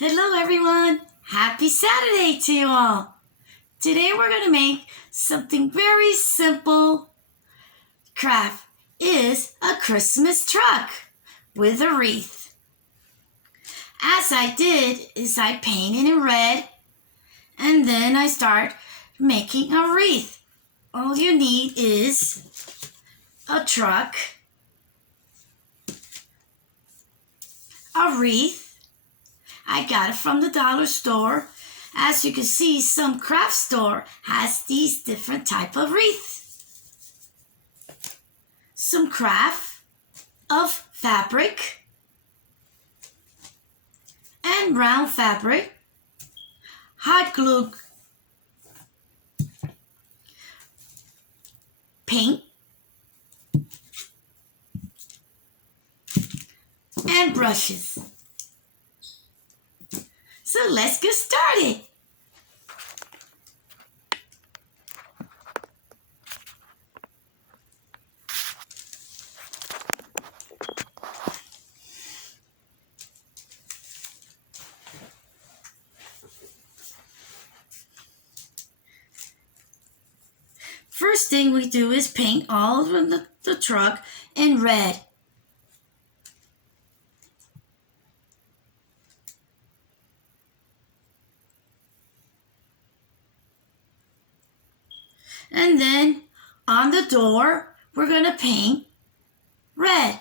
Hello everyone! Happy Saturday to you all! Today we're going to make something very simple craft. Is a Christmas truck with a wreath. As I did is I painted in red and then I start making a wreath. All you need is a truck, a wreath. I got it from the dollar store. As you can see, some craft store has these different type of wreaths. Some craft of fabric and brown fabric, hot glue, paint, and brushes. So let's get started. First thing we do is paint all of the truck in red. And then on the door, we're going to paint red.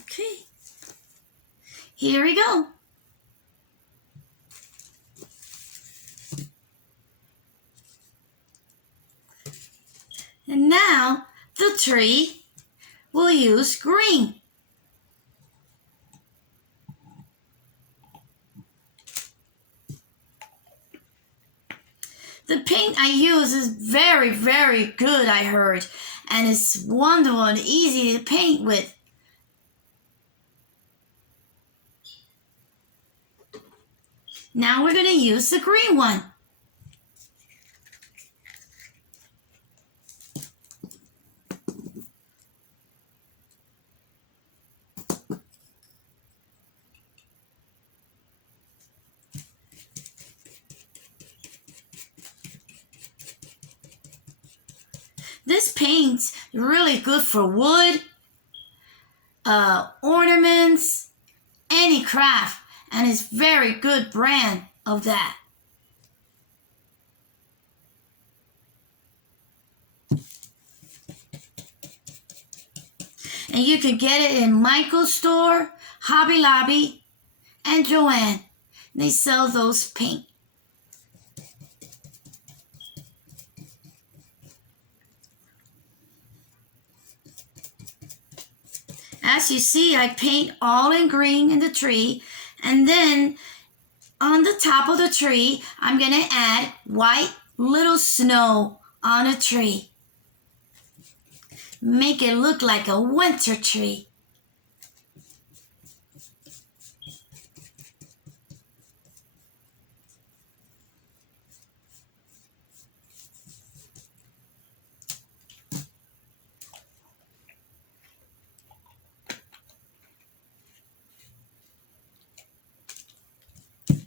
Okay, here we go. And now the tree will use green. The paint I use is very, very good, I heard, and it's wonderful and easy to paint with. Now we're going to use the green one. This paint's really good for wood, ornaments, any craft, and it's very good brand of that. And you can get it in Michael's store, Hobby Lobby, and Joann. They sell those paint. As you see, I paint all in green in the tree, and then on the top of the tree, I'm going to add white little snow on a tree. Make it look like a winter tree.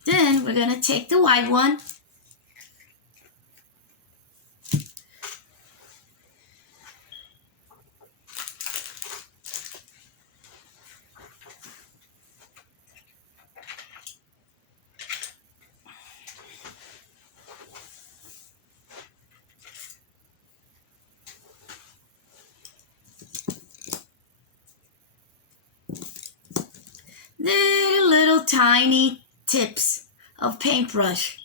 Then we're going to take the white one tiny tips of paintbrush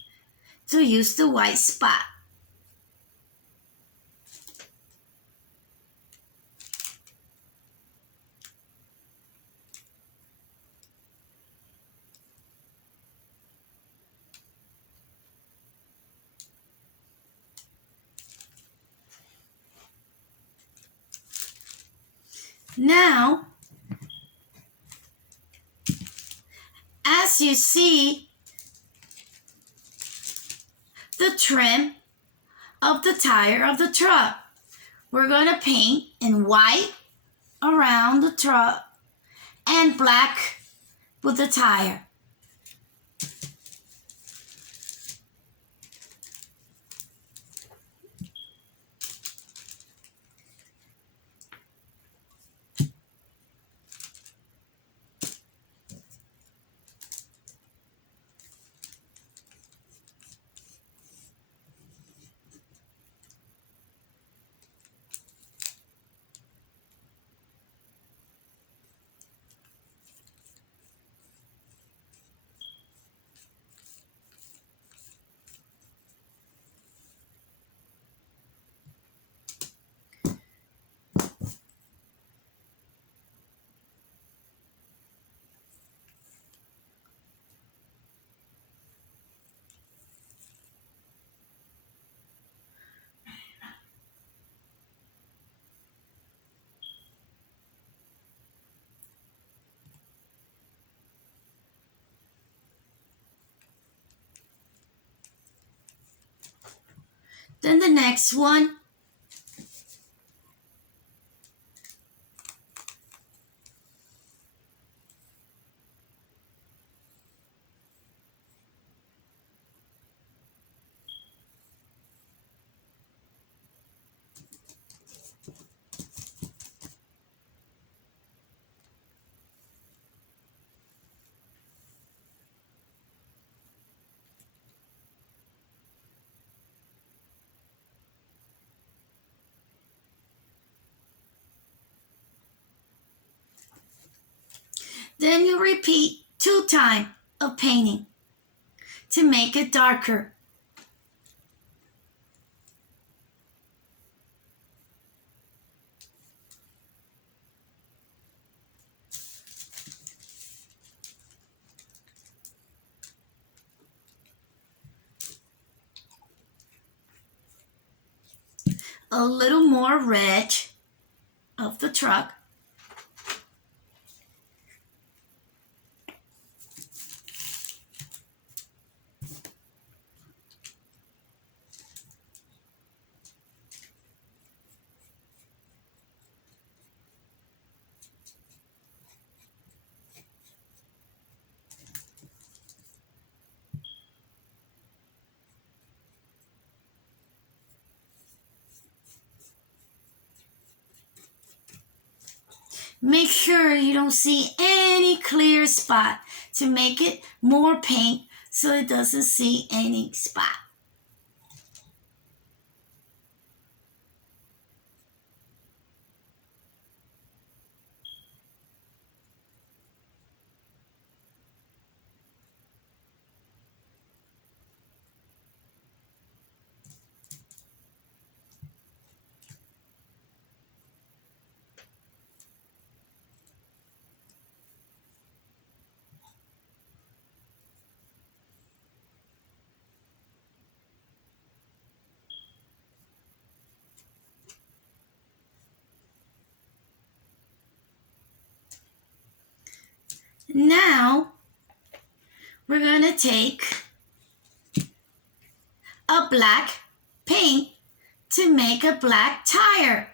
to use the white spot. Now, as you see the trim of the tire of the truck, we're going to paint in white around the truck and black with the tire. Then the next one, then you repeat 2 times of painting to make it darker. A little more red of the truck. Make sure you don't see any clear spot to make it more paint so it doesn't see any spot. Now, we're going to take a black paint to make a black tire.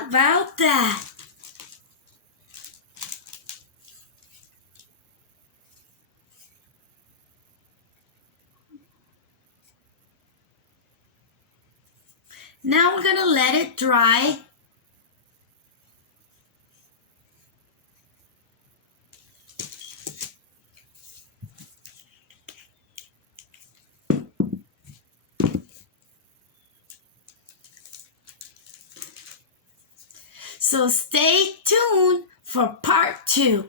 How about that? Now we're going to let it dry. So stay tuned for part 2.